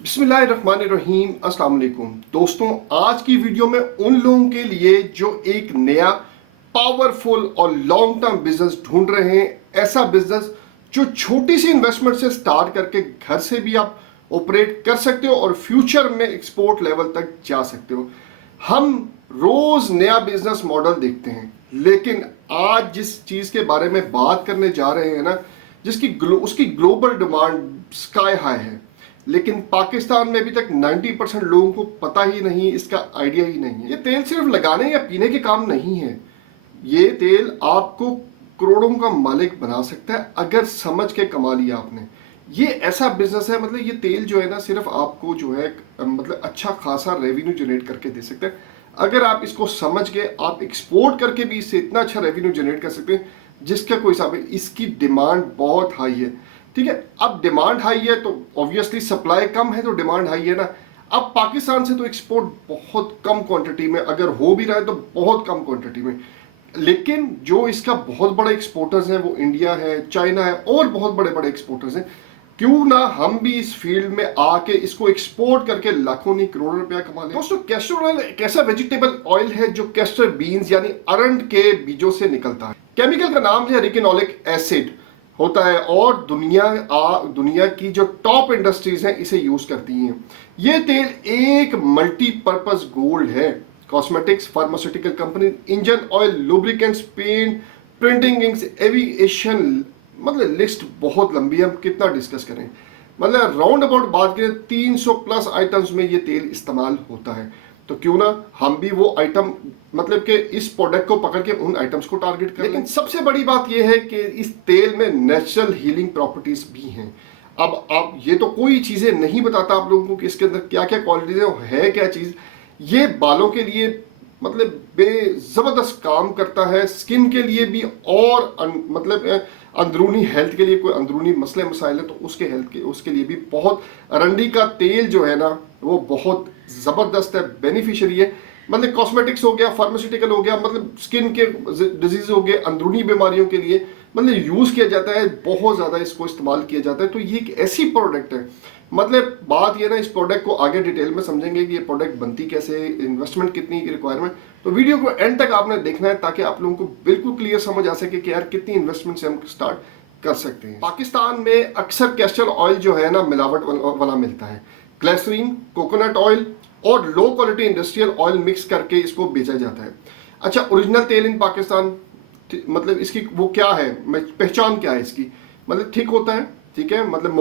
बिस्मिल्लाहिर्रहमानिर्रहीम अस्सलाम वालेकुम दोस्तों, आज की वीडियो में उन लोगों के लिए जो एक नया पावरफुल और लॉन्ग टर्म बिजनेस ढूंढ रहे हैं। ऐसा बिजनेस जो छोटी सी इन्वेस्टमेंट से स्टार्ट करके घर से भी आप ऑपरेट कर सकते हो और फ्यूचर में एक्सपोर्ट लेवल तक जा सकते हो। हम रोज नया बिजनेस मॉडल देखते हैं, लेकिन आज जिस चीज के बारे में बात करने जा रहे हैं ना, उसकी ग्लोबल डिमांड स्काई हाई है, लेकिन पाकिस्तान में अभी तक 90% लोगों को पता ही नहीं, इसका आइडिया ही नहीं है। ये तेल सिर्फ लगाने या पीने के काम नहीं है। ये तेल आपको करोड़ों का मालिक बना सकता है अगर समझ के कमा लिया आपने। ये ऐसा बिजनेस है, मतलब ये तेल जो है ना, सिर्फ आपको जो है मतलब अच्छा खासा रेवेन्यू जनरेट करके दे सकता है। अगर आप इसको समझ के आप एक्सपोर्ट करके भी इससे इतना अच्छा रेवेन्यू जनरेट कर सकते हैं जिसका कोई हिसाब है। इसकी डिमांड बहुत हाई है, ठीक है। अब डिमांड हाई है तो ऑब्वियसली सप्लाई कम है, तो डिमांड हाई है ना। अब पाकिस्तान से तो एक्सपोर्ट बहुत कम क्वांटिटी में, अगर हो भी रहा है तो बहुत कम क्वांटिटी में। लेकिन जो इसका बहुत बड़े एक्सपोर्टर्स हैं वो इंडिया है, चाइना है और बहुत बड़े बड़े एक्सपोर्टर्स हैं। क्यों ना हम भी इस फील्ड में आके इसको एक्सपोर्ट करके लाखों नहीं करोड़ों रुपया कमा लें। दोस्तों, कैस्टर ऑयल एक ऐसा वेजिटेबल ऑयल है जो कैस्टर बीन्स यानी अरंड के बीजों से निकलता है। केमिकल का नाम है रिकिनोलिक एसिड होता है और दुनिया की जो टॉप इंडस्ट्रीज हैं इसे यूज करती हैं। ये तेल एक मल्टीपर्पज गोल्ड है। Cosmetics, pharmaceutical company, engine oil, lubricants, paint, printing inks, aviation, मतलब लिस्ट बहुत लंबी है, हम कितना डिस्कस करें। मतलब राउंड अबाउट बात करें 300 प्लस आइटम्स में ये तेल इस्तेमाल होता है। तो क्यों ना हम भी वो आइटम, मतलब कि इस प्रोडक्ट को पकड़ के उन आइटम्स को टारगेट करें। लेकिन सबसे बड़ी बात यह है कि इस तेल में नेचुरल हीलिंग प्रॉपर्टीज भी हैं। अब आप ये तो कोई चीजें नहीं बताता आप लोगों को कि इसके अंदर क्या क्या क्वालिटीज है क्या चीज। ये बालों के लिए मतलब बेजबरदस्त काम करता है, स्किन के लिए भी, और मतलब अंदरूनी हेल्थ के लिए, कोई अंदरूनी मसले मसाइल है तो उसके लिए भी बहुत। अरंडी का तेल जो है ना वो बहुत जबरदस्त है, बेनिफिशियरी है। मतलब कॉस्मेटिक्स हो गया, फार्मास्यूटिकल हो गया, मतलब स्किन के डिजीज हो गए, अंदरूनी बीमारियों के लिए मतलब यूज किया जाता है, बहुत ज्यादा इसको इस्तेमाल किया जाता है। तो ये एक ऐसी प्रोडक्ट है, मतलब बात ये ना, इस प्रोडक्ट को आगे डिटेल में समझेंगे कि ये प्रोडक्ट बनती कैसे, इन्वेस्टमेंट कितनी की रिक्वायरमेंट। तो वीडियो को एंड तक आपने देखना है ताकि आप लोगों को बिल्कुल क्लियर समझ आ सके कि यार कितनी इन्वेस्टमेंट से हम स्टार्ट कर सकते हैं। पाकिस्तान में अक्सर कैस्टर ऑयल जो है ना मिलावट वाला मिलता है। ग्लिसरीन, कोकोनट ऑयल और low quality industrial oil mix करके इसको बेचा जाता है। अच्छा, ओरिजिनल तेल इन पाकिस्तान, मतलब इसकी वो क्या है, पहचान क्या है इसकी, मतलब ठीक होता है, ठीक है। मतलब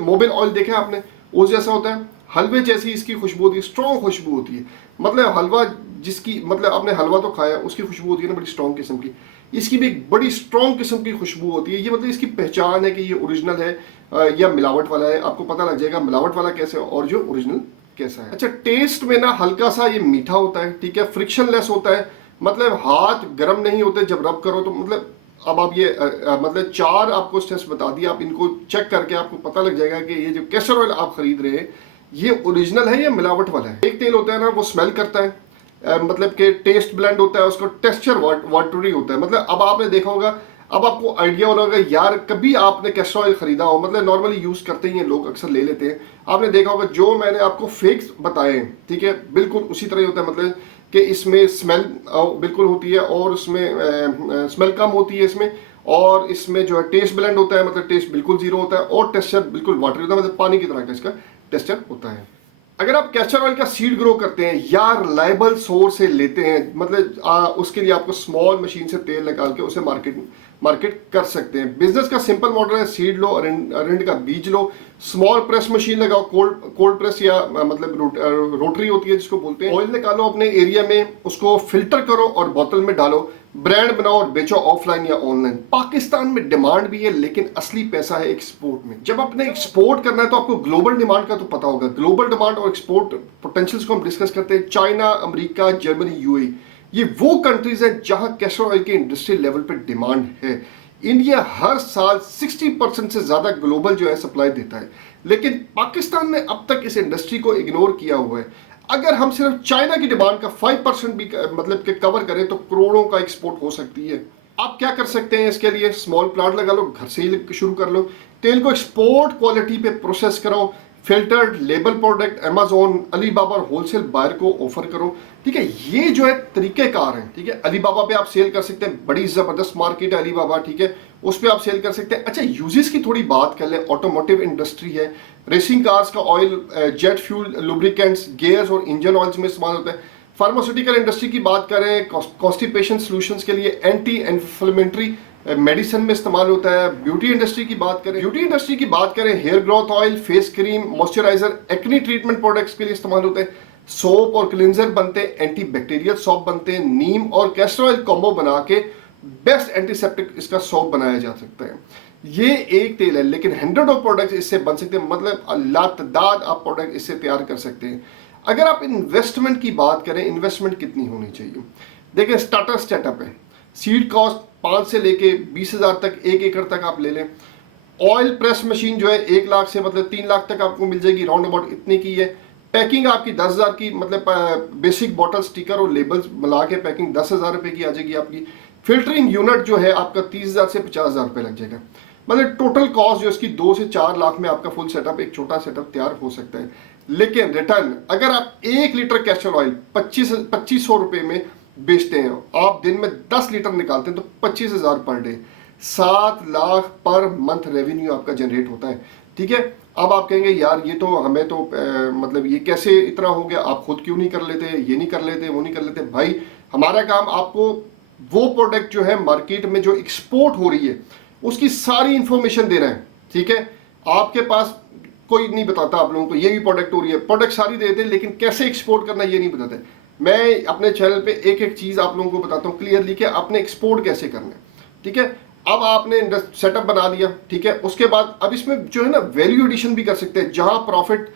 मोबिल ऑयल देखा है आपने, उस जैसा होता है, हलवे जैसी इसकी खुशबू होती है, स्ट्रॉन्ग खुशबू होती है। मतलब हलवा जिसकी, मतलब आपने हलवा तो खाया, उसकी खुशबू होती है ना बड़ी स्ट्रॉन्ग किस्म की, इसकी भी एक बड़ी स्ट्रॉन्ग किस्म की खुशबू होती है। ये मतलब इसकी पहचान है कि ये ओरिजिनल है या मिलावट वाला है। आपको पता लग जाएगा मिलावट वाला कैसे है और जो ओरिजिनल कैसा है। अच्छा, टेस्ट में ना हल्का सा ये मीठा होता है, ठीक है, फ्रिक्शन लेस होता है, मतलब हाथ गर्म नहीं होते जब रब करो तो। मतलब अब आप ये मतलब 4 आपको स्टेप्स बता दिए, आप इनको चेक करके आपको पता लग जाएगा कि ये जो कैस्टर ऑयल आप खरीद रहे हैं ये ओरिजिनल है या मिलावट वाला है। एक तेल होता है ना वो स्मेल करता है, मतलब कि टेस्ट ब्लेंड होता है, उसका टेक्सचर वाटरी होता है। मतलब अब आपने देखा होगा, अब आपको आइडिया होगा यार, कभी आपने कैस्टर ऑयल खरीदा हो, मतलब नॉर्मली यूज करते ही हैं लोग, अक्सर ले लेते हैं। आपने देखा होगा जो मैंने आपको फेक्स बताए हैं, ठीक है, बिल्कुल उसी तरह होता है। मतलब कि इसमें स्मेल बिल्कुल होती है और उसमें स्मेल कम होती है इसमें, और इसमें जो है टेस्ट ब्लेंड होता है, मतलब टेस्ट बिल्कुल जीरो होता है और टेक्सचर बिल्कुल वाटरी होता है, मतलब पानी की तरह का इसका टेक्सचर होता है। अगर आप कैस्टर ऑयल का सीड ग्रो करते हैं या रिलायबल सोर्स से लेते हैं, मतलब उसके लिए आपको स्मॉल मशीन से तेल निकाल के उसे मार्केट कर सकते हैं। बिजनेस का सिंपल मॉडल है, सीड लो, अरंड का बीज लो, स्मॉल प्रेस मशीन लगाओ, कोल्ड प्रेस या मतलब रोटरी होती है जिसको बोलते हैं। ऑयल निकालो अपने एरिया में, उसको फिल्टर करो और बोतल में डालो, ब्रांड बनाओ और बेचो ऑफलाइन या ऑनलाइन। पाकिस्तान में डिमांड भी है, लेकिन असली पैसा है एक्सपोर्ट में। जब आपने एक्सपोर्ट करना है तो आपको ग्लोबल डिमांड का तो पता होगा। ग्लोबल डिमांड और एक्सपोर्ट पोटेंशियल्स को हम डिस्कस करते हैं। चाइना, अमेरिका, जर्मनी, यूएई, ये वो कंट्रीज हैं जहां कैस्टर ऑयल के इंडस्ट्रियल लेवल पे डिमांड है। इंडिया हर साल 60% से ज्यादा ग्लोबल जो है सप्लाई देता है, लेकिन पाकिस्तान ने अब तक इस इंडस्ट्री को इग्नोर किया हुआ है। अगर हम सिर्फ चाइना की डिमांड का 5% भी मतलब के कवर करें तो करोड़ों का एक्सपोर्ट हो सकती है। आप क्या कर सकते हैं इसके लिए, स्मॉल प्लांट लगा लो, घर से ही शुरू कर लो, तेल को एक्सपोर्ट क्वालिटी पे प्रोसेस कराओ, filtered label product Amazon, Alibaba और होलसेल बायर को ऑफर करो। ठीक है, ये जो है तरीकेकार है। ठीक है, अलीबाबा पे आप सेल कर सकते हैं, बड़ी जबरदस्त मार्केट है अलीबाबा। ठीक है, उस पर आप सेल कर सकते हैं। अच्छा, यूजेस की थोड़ी बात कर ले। ऑटोमोटिव इंडस्ट्री है, रेसिंग कार्स का oil, jet fuel, lubricants, gears और इंजन ऑयल्स में इस्तेमाल होता है। फार्मास्यूटिकल इंडस्ट्री की बात करें, कॉन्स्टिपेशन सॉल्यूशंस के लिए एंटी इन्फ्लेमेटरी मेडिसिन में इस्तेमाल होता है। ब्यूटी इंडस्ट्री की बात करें, hair growth oil, face cream, moisturiser, acne treatment products के लिए इस्तेमाल होते हैं। सोप और क्लिनजर बनते हैं, एंटी बैक्टीरियल सोप बनते हैं। नीम और कैस्टर ऑयल कॉम्बो बना के बेस्ट एंटीसेप्टिक इसका सोप बनाया जा सकता है। ये एक तेल है, लेकिन हंड्रेड ऑफ प्रोडक्ट्स इससे बन सकते हैं, मतलब लातादाद आप प्रोडक्ट इससे तैयार कर सकते हैं। अगर आप इन्वेस्टमेंट की बात करें, इन्वेस्टमेंट कितनी होनी चाहिए? देखिए, स्टार्टर सेटअप है, सीड कॉस्ट 5 से लेके 20,000 तक, 1 एकड़ तक आप ले लें। ऑयल प्रेस मशीन जो है 1 लाख से मतलब 3 लाख तक आपको मिल जाएगी, राउंड अबाउट इतनी की है। पैकिंग आपकी 10,000 की, मतलब बेसिक बॉटल, स्टिकर और लेबल्स मिला के पैकिंग 10,000 रुपये की आ जाएगी आपकी। फिल्टरिंग यूनिट जो है आपका 30,000 से 50,000 रुपये लग जाएगा। मतलब टोटल कॉस्ट जो इसकी 2 से 4 लाख में आपका फुल सेटअप, एक छोटा सेटअप तैयार हो सकता है। लेकिन रिटर्न, अगर आप 1 लीटर कैस्टर ऑयल 2500 रुपये में बेचते हैं, आप दिन में 10 लीटर निकालते हैं तो 25,000 per day, 7 lakh per month revenue आपका जनरेट होता है। ठीक है, अब आप कहेंगे यार ये तो हमें तो मतलब ये कैसे इतना हो गया, आप खुद क्यों नहीं कर लेते, ये नहीं कर लेते, वो नहीं कर लेते? भाई, हमारा काम आपको वो प्रोडक्ट जो है मार्केट में जो एक्सपोर्ट हो रही है उसकी सारी इंफॉर्मेशन देना है। ठीक है, आपके पास कोई नहीं बताता आप लोगों को ये भी प्रोडक्ट हो रही है, प्रोडक्ट सारी देते हैं, लेकिन कैसे एक्सपोर्ट करना ये नहीं बताते। मैं अपने चैनल पे एक एक चीज आप लोगों को बताता हूँ क्लियरली कि आपने एक्सपोर्ट कैसे करना है। ठीक है, अब आपने सेटअप बना लिया। ठीक है, उसके बाद अब इसमें जो है ना वैल्यू एडिशन भी कर सकते हैं, जहां प्रॉफिट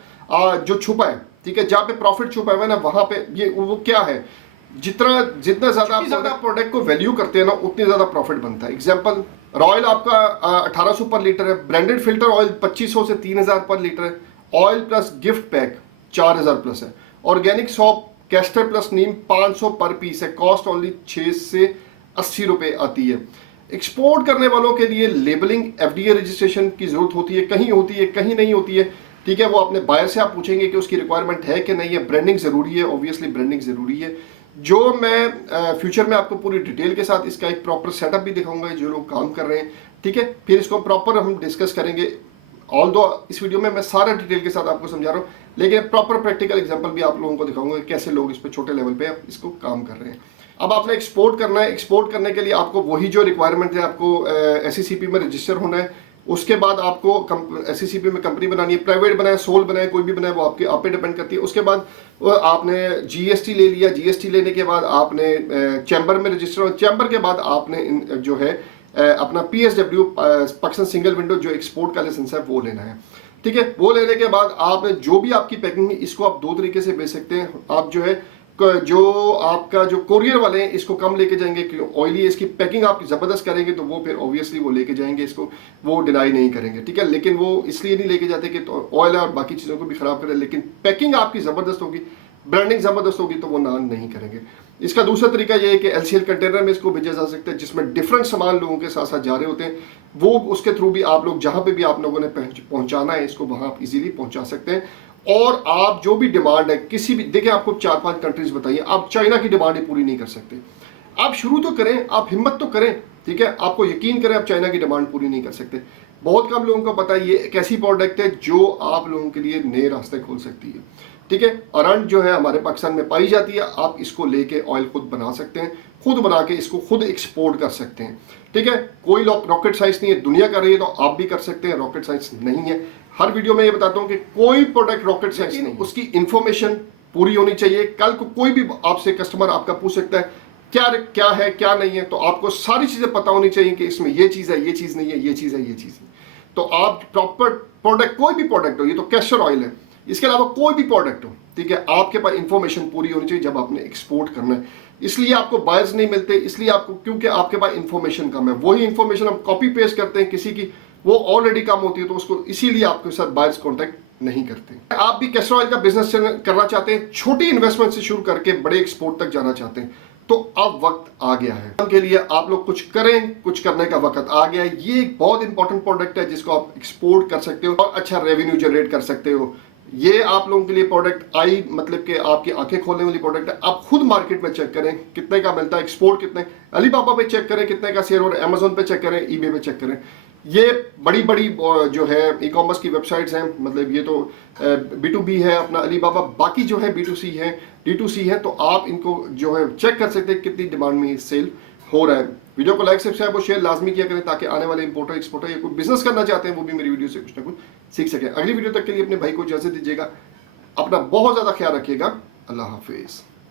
जो छुपा है। ठीक है, जहां पे प्रॉफिट छुपा हुआ है ना, वहां पे ये वो क्या है, जितना ज्यादा प्रोडक्ट को वैल्यू करते हैं ना, उतनी ज्यादा प्रॉफिट बनता है। एग्जांपल, रॉयल आपका 1800 पर लीटर है, ब्रांडेड फिल्टर ऑयल 2500 से 3000 पर लीटर है, oil plus gift pack 4000 plus है, ऑर्गेनिक सॉप कैस्टर प्लस नीम 500 पर पीस है, कॉस्ट ओनली 6 से 80 रुपए आती है। एक्सपोर्ट करने वालों के लिए लेबलिंग, एफडीए रजिस्ट्रेशन की जरूरत होती है, कहीं होती है कहीं नहीं होती है। ठीक है, वो अपने बायर से आप पूछेंगे कि उसकी रिक्वायरमेंट है कि नहीं है। ब्रांडिंग जरूरी है, ऑब्वियसली ब्रांडिंग जरूरी है, जो मैं फ्यूचर में आपको पूरी डिटेल के साथ इसका एक प्रॉपर सेटअप भी दिखाऊंगा जो लोग काम कर रहे हैं। ठीक है, फिर इसको प्रॉपर हम डिस्कस करेंगे। ऑल दो इस वीडियो में मैं सारा डिटेल के साथ आपको समझा रहा हूँ, लेकिन प्रॉपर प्रैक्टिकल एग्जांपल भी आप लोगों को दिखाऊंगा कैसे लोग इस पे छोटे लेवल पे इसको काम कर रहे हैं। अब आपने एक्सपोर्ट करना है, एक्सपोर्ट करने के लिए आपको वही जो रिक्वायरमेंट है, आपको SECP में रजिस्टर होना है। उसके बाद आपको SECP में कंपनी बनानी है, प्राइवेट बनाए, सोल बनाए, कोई भी बनाए, वो आपके आप पे डिपेंड करती है। उसके बाद आपने GST ले लिया, GST लेने के बाद आपने चैम्बर में रजिस्टर हो, चैम्बर के बाद आपने जो है अपना PSW पाकिस्तान सिंगल विंडो जो एक्सपोर्ट का लाइसेंस है वो लेना है। ठीक है, वो लेने के बाद आपने जो भी आपकी पैकिंग है, इसको आप 2 तरीके से बेच सकते हैं। आप जो है जो आपका जो कोरियर वाले हैं इसको कम लेके जाएंगे, क्योंकि ऑयली है, इसकी पैकिंग आप जबरदस्त करेंगे तो वो फिर ऑब्वियसली वो लेके जाएंगे, इसको वो डिनाई नहीं करेंगे। ठीक है, लेकिन वो इसलिए नहीं लेके जाते कि तो ऑयल और बाकी चीज़ों को भी खराब करें, लेकिन पैकिंग आपकी ज़बरदस्त होगी, ब्रांडिंग ज़बरदस्त होगी तो वो ना नहीं करेंगे। इसका दूसरा तरीका ये है कि LCL कंटेनर में इसको भेजा जा सकता है, जिसमें डिफरेंट सामान लोगों के साथ साथ जा रहे होते हैं, वो उसके थ्रू भी आप लोग जहाँ पे भी आप लोगों ने पहुँचाना है इसको वहाँ आप इजीली पहुँचा सकते हैं। और आप जो भी डिमांड है किसी भी, देखिए आपको 4-5 कंट्रीज बताइए, आप चाइना की डिमांड ही पूरी नहीं कर सकते। आप शुरू तो करें, आप हिम्मत तो करें। ठीक है, आपको यकीन करें आप चाइना की डिमांड पूरी नहीं कर सकते। बहुत कम लोगों को पता है ये एक ऐसी प्रोडक्ट है जो आप लोगों के लिए नए रास्ते खोल सकती है। ठीक है, अरंड जो है हमारे पाकिस्तान में पाई जाती है, आप इसको लेके ऑयल खुद बना सकते हैं, खुद बना के इसको खुद एक्सपोर्ट कर सकते हैं। ठीक है, कोई रॉकेट साइंस नहीं है, दुनिया कर रही है तो आप भी कर सकते हैं, रॉकेट साइंस नहीं है। हर वीडियो में ये बताता हूं कि कोई प्रोडक्ट रॉकेट साइंस नहीं, उसकी इंफॉर्मेशन पूरी होनी चाहिए। कल को कोई भी आपसे कस्टमर आपका पूछ सकता है क्या है क्या नहीं है, तो आपको सारी चीजें पता होनी चाहिए कि इसमें ये चीज है, ये चीज नहीं है, ये चीज है, ये चीज है। तो आप प्रॉपर प्रोडक्ट, कोई भी प्रोडक्ट हो, ये तो कैस्टर ऑयल है, इसके अलावा कोई भी प्रोडक्ट हो, ठीक है, आपके पास इंफॉर्मेशन पूरी होनी चाहिए जब आपने एक्सपोर्ट करना है। इसलिए आपको बायर्स नहीं मिलते, इसलिए आपको, क्योंकि आपके पास इंफॉर्मेशन कम है। वही इंफॉर्मेशन हम कॉपी पेस्ट करते हैं किसी की, वो ऑलरेडी कम होती है, तो उसको इसीलिए आपके साथ बायर्स कॉन्टेक्ट नहीं करते। आप भी कैस्टर ऑयल का बिजनेस करना चाहते हैं, छोटी इन्वेस्टमेंट से शुरू करके बड़े एक्सपोर्ट तक जाना चाहते हैं, तो अब वक्त आ गया है के लिए आप लोग कुछ करें, कुछ करने का वक्त आ गया है। ये एक बहुत इंपॉर्टेंट प्रोडक्ट है जिसको आप एक्सपोर्ट कर सकते हो और अच्छा रेवेन्यू जनरेट कर सकते हो। ये आप लोगों के लिए प्रोडक्ट आई मतलब कि आपकी आंखें खोलने वाली प्रोडक्ट है। आप खुद मार्केट में चेक करें कितने का मिलता है, एक्सपोर्ट कितने, अलीबाबा पे चेक करें कितने का शेयर हो रहा है, अमेजोन पे चेक करें, ईबे पे चेक करें। ये बड़ी बड़ी जो है ई कॉमर्स की वेबसाइट्स हैं, मतलब ये तो B2B है अपना अलीबाबा, बाकी जो है B2C है, D2C है। तो आप इनको जो है चेक कर सकते हैं कितनी डिमांड में सेल हो रहा है। वीडियो को लाइक सब्सक्राइब और शेयर लाजमी किया करें ताकि आने वाले इंपोर्टर एक्सपोर्टर या कोई बिजनेस करना चाहते हैं वो भी मेरी वीडियो से कुछ ना कुछ सीख सकें। अगली वीडियो तक के लिए अपने भाई को इजाजत दीजिएगा, अपना बहुत ज़्यादा ख्याल रखिएगा। अल्लाह हाफिज़।